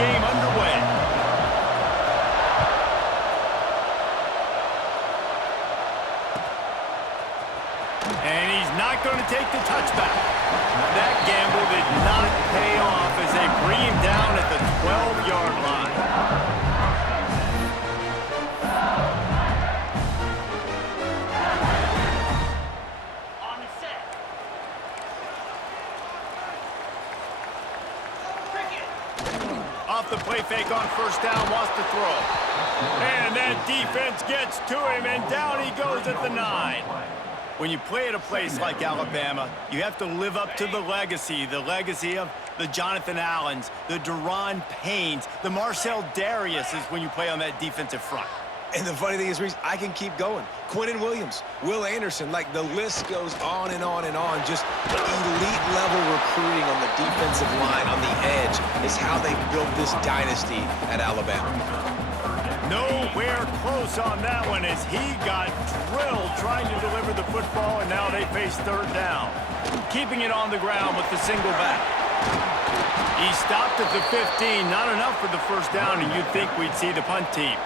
game underway. And he's not going to take the touchback. That gamble did not pay off as they bring him down at the 12-yard line. Off the play fake on first down, wants to throw. And that defense gets to him, and down he goes at the 9. When you play at a place like Alabama, you have to live up to the legacy of the Jonathan Allens, the Daron Paynes, the Marcel Dariuses when you play on that defensive front. And the funny thing is, Reese, I can keep going. Quinnen Williams, Will Anderson, like the list goes on and on and on. Just elite level recruiting on the defensive line, on the edge, is how they built this dynasty at Alabama. Nowhere close on that one as he got drilled trying to deliver the football, and now they face third down. Keeping it on the ground with the single back. He stopped at the 15, not enough for the first down, and you'd think we'd see the punt team.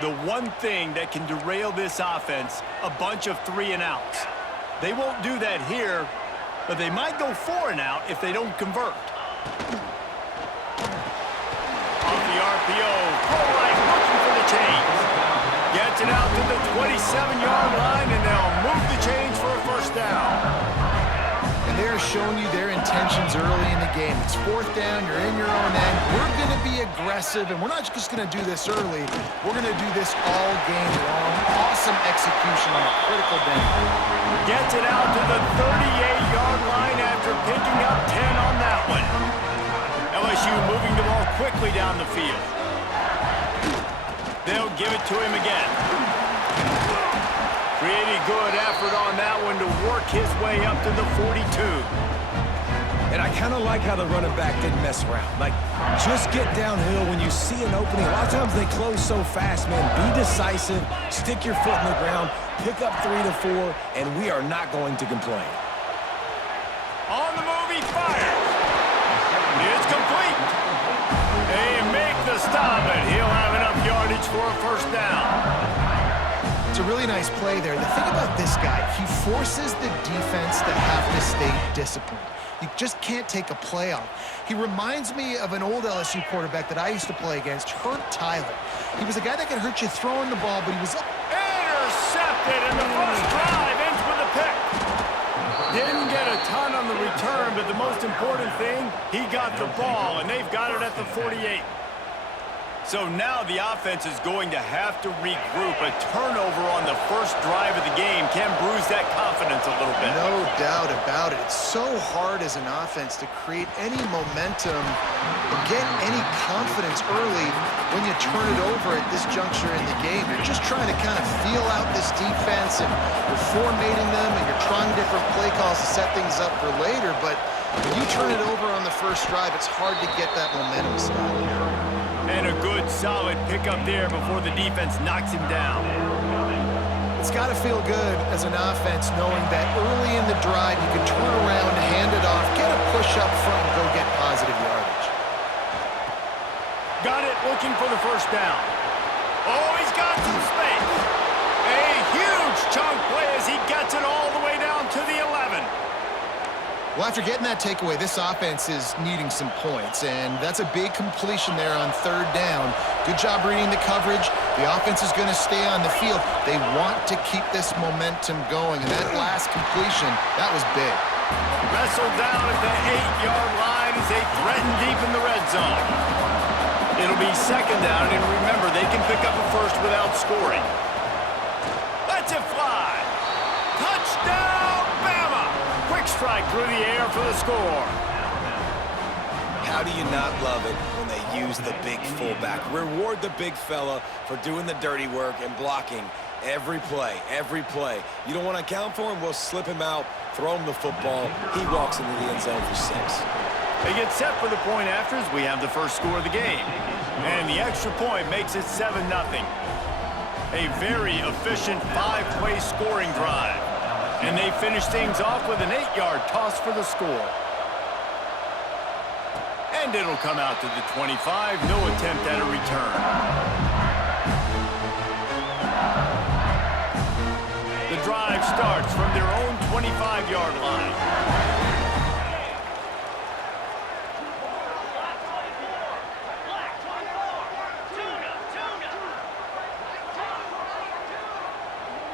The one thing that can derail this offense, a bunch of 3-and-outs. They won't do that here, but they might go 4-and-out if they don't convert. Off the RPO, full right, looking for the change. Gets it out to the 27-yard line, and they'll move the chains for a first down. And they're showing you their intentions early in the game. It's fourth down, you're in your own end. We're going to be aggressive, and we're not just going to do this early. We're going to do this all game long. Awesome execution on a critical down. Gets it out to the 38-yard line after picking up 10 on that one. LSU moving the ball quickly down the field. They'll give it to him again. Pretty good effort on that one to work his way up to the 42. And I kind of like how the running back didn't mess around. Like, just get downhill when you see an opening. A lot of times they close so fast, man. Be decisive, stick your foot in the ground, pick up 3 to 4, and we are not going to complain. On the move, he fires. It's complete. They make the stop, and he'll have enough yardage for a first down. It's a really nice play there. The thing about this guy, he forces the defense to have to stay disciplined. You just can't take a play off. He reminds me of an old LSU quarterback that I used to play against, Herb Tyler. He was a guy that could hurt you throwing the ball, but he was intercepted, and the first drive ends with a pick. Didn't get a ton on the return, but the most important thing, he got the ball, and they've got it at the 48. So now the offense is going to have to regroup. A turnover on the first drive of the game can bruise that confidence a little bit. No doubt about it. It's so hard as an offense to create any momentum and get any confidence early when you turn it over at this juncture in the game. You're just trying to kind of feel out this defense, and you're formatting them, and you're trying different play calls to set things up for later. But when you turn it over on the first drive, it's hard to get that momentum started. And a good, solid pickup there before the defense knocks him down. It's got to feel good as an offense knowing that early in the drive you can turn around, hand it off, get a push up front, and go get positive yardage. Got it, looking for the first down. Oh, he's got some space. A huge chunk play as he gets it all the way down to the 11. Well, after getting that takeaway, this offense is needing some points, and that's a big completion there on third down. Good job reading the coverage. The offense is going to stay on the field. They want to keep this momentum going, and that last completion, that was big. Wrestled down at the 8-yard line as they threaten deep in the red zone. It'll be second down, and remember, they can pick up a first without scoring. Lets it fly. Touchdown, Bama! Quick strike through the air for the score. How do you not love it when they use the big fullback? Reward the big fella for doing the dirty work and blocking every play, every play. You don't want to account for him? We'll slip him out, throw him the football. He walks into the end zone for 6. They get set for the point after as we have the first score of the game. And the extra point makes it 7-0. A very efficient 5-play scoring drive. And they finish things off with an 8-yard toss for the score. And it'll come out to the 25. No attempt at a return. The drive starts from their own 25-yard line.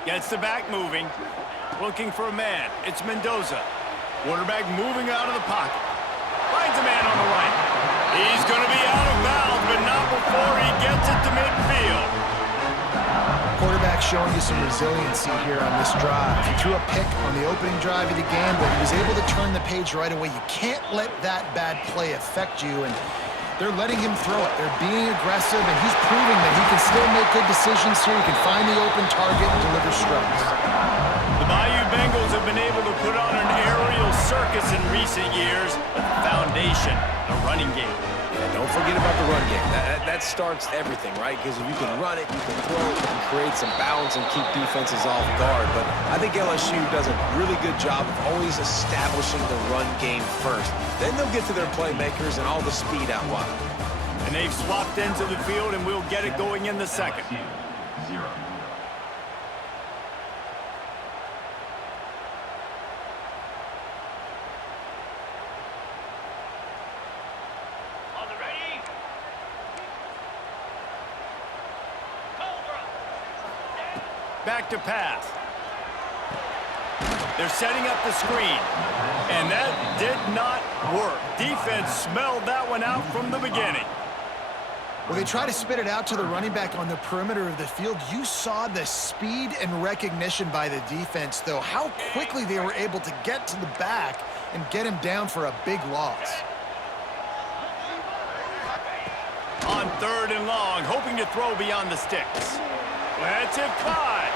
Gets the back moving. Looking for a man. It's Mendoza. Quarterback moving out of the pocket. Finds a man on the right. He's going to be out of bounds, but not before he gets it to midfield. Quarterback showing you some resiliency here on this drive. He threw a pick on the opening drive of the game, but he was able to turn the page right away. You can't let that bad play affect you, and they're letting him throw it. They're being aggressive, and he's proving that he can still make good decisions here. He can find the open target and deliver strikes. The Bayou Bengals have been able to put on an aerial circus in recent years, but the foundation, the running game. Yeah, don't forget about the run game. That starts everything, right? Because if you can run it, you can throw it, you can create some balance and keep defenses off guard. But I think LSU does a really good job of always establishing the run game first. Then they'll get to their playmakers and all the speed out wide. And they've swapped ends of the field, and we'll get it going in the second. Back to pass. They're setting up the screen, and that did not work. Defense smelled that one out from the beginning. Well, they try to spit it out to the running back on the perimeter of the field. You saw the speed and recognition by the defense, though, how quickly they were able to get to the back and get him down for a big loss. On 3rd and long, hoping to throw beyond the sticks. Let's it fly.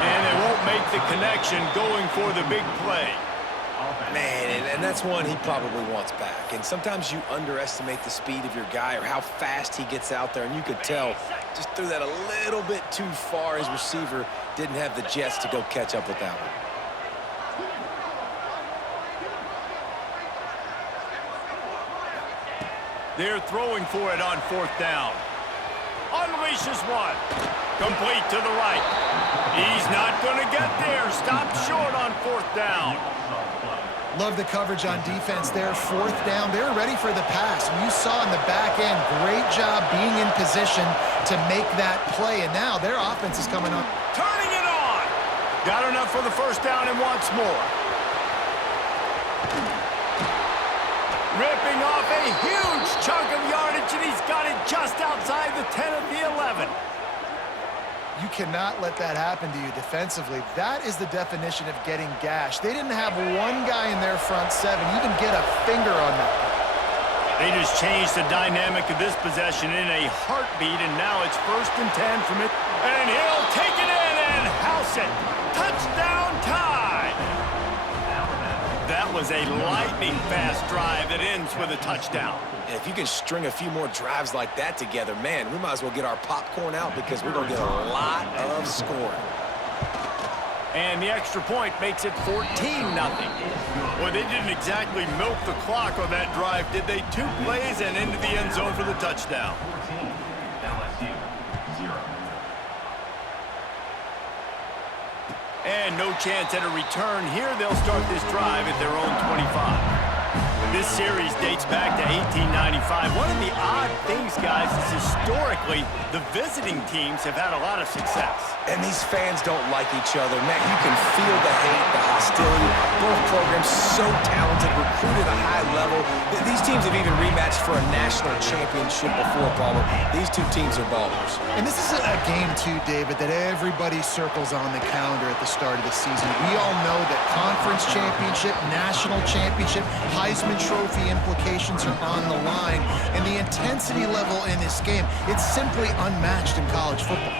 And they won't make the connection going for the big play. Man, and that's one he probably wants back. And sometimes you underestimate the speed of your guy or how fast he gets out there. And you could tell just threw that a little bit too far. His receiver didn't have the jets to go catch up with that one. They're throwing for it on 4th down. Unleashes one. Complete to the right. He's not going to get there. Stopped short on 4th down. Love the coverage on defense there. 4th down. They're ready for the pass. And you saw in the back end, great job being in position to make that play. And now their offense is coming up. Turning it on. Got enough for the 1st down and wants more. Ripping off a huge chunk of yardage, and he's got it just outside the 10 of the 11. You cannot let that happen to you defensively. That is the definition of getting gashed. They didn't have one guy in their front 7 even get a finger on that. They just changed the dynamic of this possession in a heartbeat, and now it's 1st and 10 from it. And he'll take it in and house it. Touchdown tie. That was a lightning-fast drive that ends with a touchdown. And if you can string a few more drives like that together, man, we might as well get our popcorn out because we're going to get a lot of scoring. And the extra point makes it 14-0. Well, they didn't exactly milk the clock on that drive, did they? 2 plays and into the end zone for the touchdown. And no chance at a return here. They'll start this drive at their own 25. This series dates back to 1895. One of the odd things, guys, is historically the visiting teams have had a lot of success. And these fans don't like each other. Matt, you can feel the hate, the hostility. Both programs so talented, recruited at a high level. These teams have even rematched for a national championship before, Palmer. These 2 teams are ballers. And this is a game, too, David, that everybody circles on the calendar at the start of the season. We all know that conference championship, national championship, Heisman Trophy implications are on the line. And the intensity level in this game, it's simply unmatched in college football.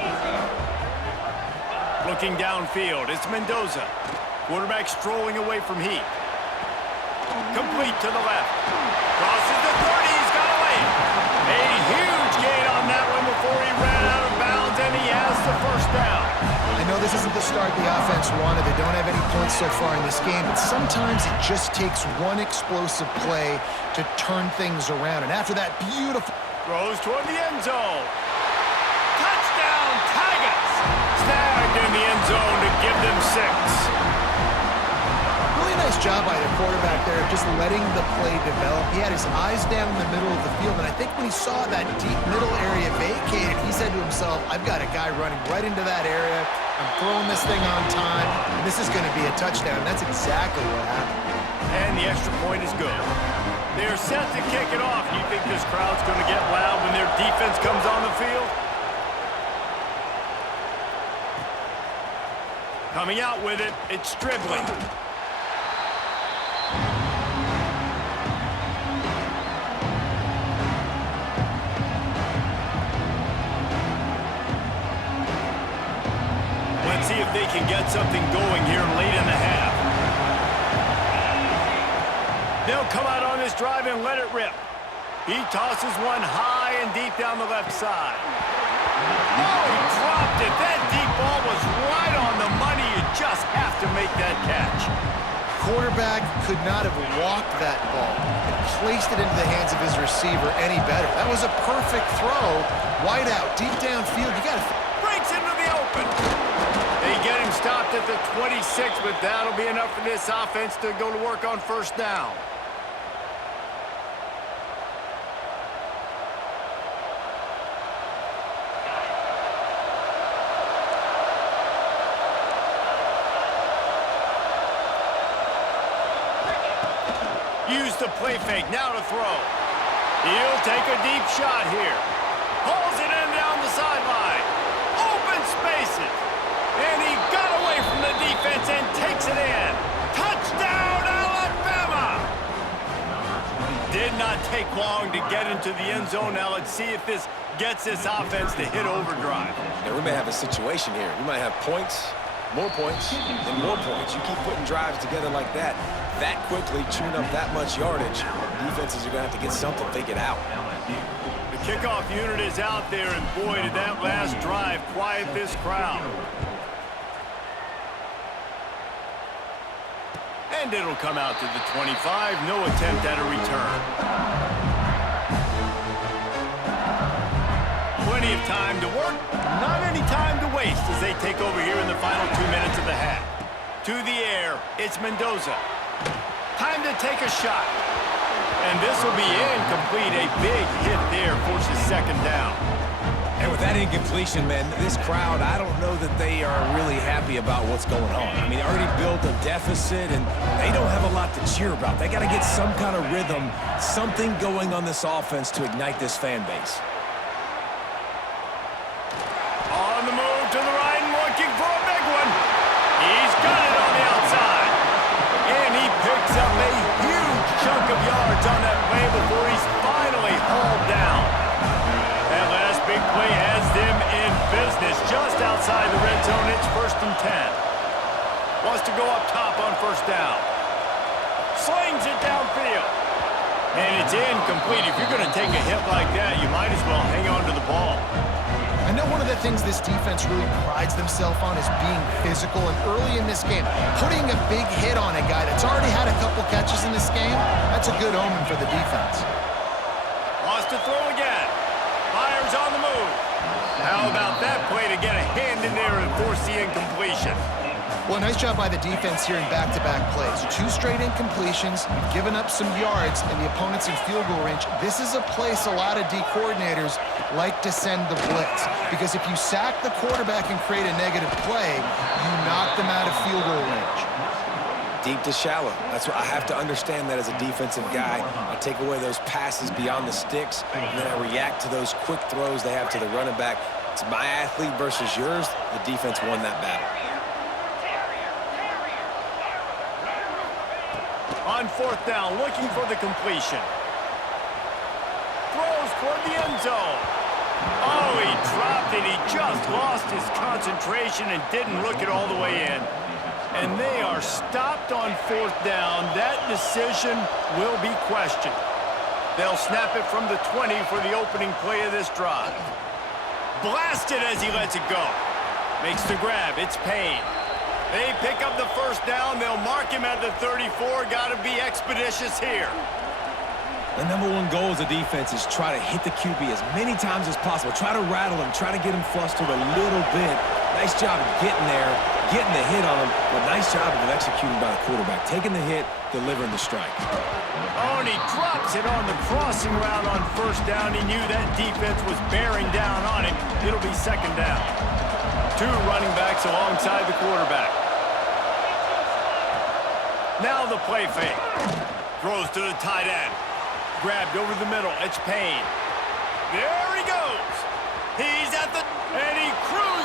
Looking downfield, it's Mendoza. Quarterback strolling away from Heath. Complete to the left. Crosses the 30, he's got away. A huge gain on that one before he ran out of bounds, and he has a first down. I know this isn't the start the offense wanted. They don't have any points so far in this game, but sometimes it just takes one explosive play to turn things around. And after that beautiful Throws toward the end zone. Touchdown, Tigers! Snagged in the end zone to give them 6. Really nice job by the quarterback there, just letting the play develop. He had his eyes down in the middle of the field, and I think when he saw that deep middle area vacated, he said to himself, I've got a guy running right into that area. I'm throwing this thing on time, and this is going to be a touchdown. That's exactly what happened. And the extra point is good. They're set to kick it off. You think this crowd's going to get loud when their defense comes on the field? Coming out with it, it's Stribling. Let's see if they can get something going here late in the half. They'll come out on this drive and let it rip. He tosses one high and deep down the left side. Oh, he dropped it. That deep ball was right on the money. You just have to make that catch. Quarterback could not have walked that ball and placed it into the hands of his receiver any better. That was a perfect throw. Wide out, deep downfield. You got to... Breaks into the open. They get him stopped at the 26, but that'll be enough for this offense to go to work on first down. Use the play fake, now to throw. He'll take a deep shot here. Pulls it in down the sideline. Open spaces. And he got away from the defense and takes it in. Touchdown, Alabama! Did not take long to get into the end zone. Now let's see if this gets this offense to hit overdrive. Yeah, we may have a situation here. We might have points, more points, and more points. You keep putting drives together like that quickly, chewing up that much yardage, defenses are going to have to get something figured out. The kickoff unit is out there, and boy, did that last drive quiet this crowd. And it'll come out to the 25. No attempt at a return. Plenty of time to work, not any time to waste as they take over here in the final 2 minutes of the half. To the air, it's Mendoza. Time to take a shot. And this will be incomplete. A big hit there forces second down. And with that incompletion, man, this crowd, I don't know that they are really happy about what's going on. I mean, they already built a deficit, and they don't have a lot to cheer about. They got to get some kind of rhythm, something going on this offense to ignite this fan base. On the move to the right and looking for a big one. He's got it on the outside. And he picks up a huge chunk of yards on that play before he's finally hauled down. That last big play has them in business just outside the red zone. It's 1st and 10. Wants to go up top on first down. Slings it downfield. And it's incomplete. If you're going to take a hit like that, you might as well hang on to the ball. I know one of the things this defense really prides themselves on is being physical, and early in this game, putting a big hit on a guy that's already had a couple catches in this game, that's a good omen for the defense. Wants to throw again. Fires on the move. How about that play to get a hand in there and force the incompletion? Well, nice job by the defense here in back-to-back plays. 2 straight incompletions, you've given up some yards, and the opponent's in field goal range. This is a place a lot of D coordinators like to send the blitz, because if you sack the quarterback and create a negative play, you knock them out of field goal range. Deep to shallow. That's what I have to understand that as a defensive guy. I take away those passes beyond the sticks, and then I react to those quick throws they have to the running back. It's my athlete versus yours. The defense won that battle. On 4th down, looking for the completion. Throws toward the end zone. Oh, he dropped it. He just lost his concentration and didn't look it all the way in. And they are stopped on 4th down. That decision will be questioned. They'll snap it from the 20 for the opening play of this drive. Blasted as he lets it go. Makes the grab. It's Payne. They pick up the first down. They'll mark him at the 34. Got to be expeditious here. The number one goal as a defense is try to hit the QB as many times as possible. Try to rattle him. Try to get him flustered a little bit. Nice job of getting there, getting the hit on him, but nice job of executing by the quarterback. Taking the hit, delivering the strike. Oh, and he drops it on the crossing route on first down. He knew that defense was bearing down on him. It'll be second down. 2 running backs alongside the quarterback. Now the play fake. Throws to the tight end. Grabbed over the middle. It's Payne. There he goes. He's at the... And he cruises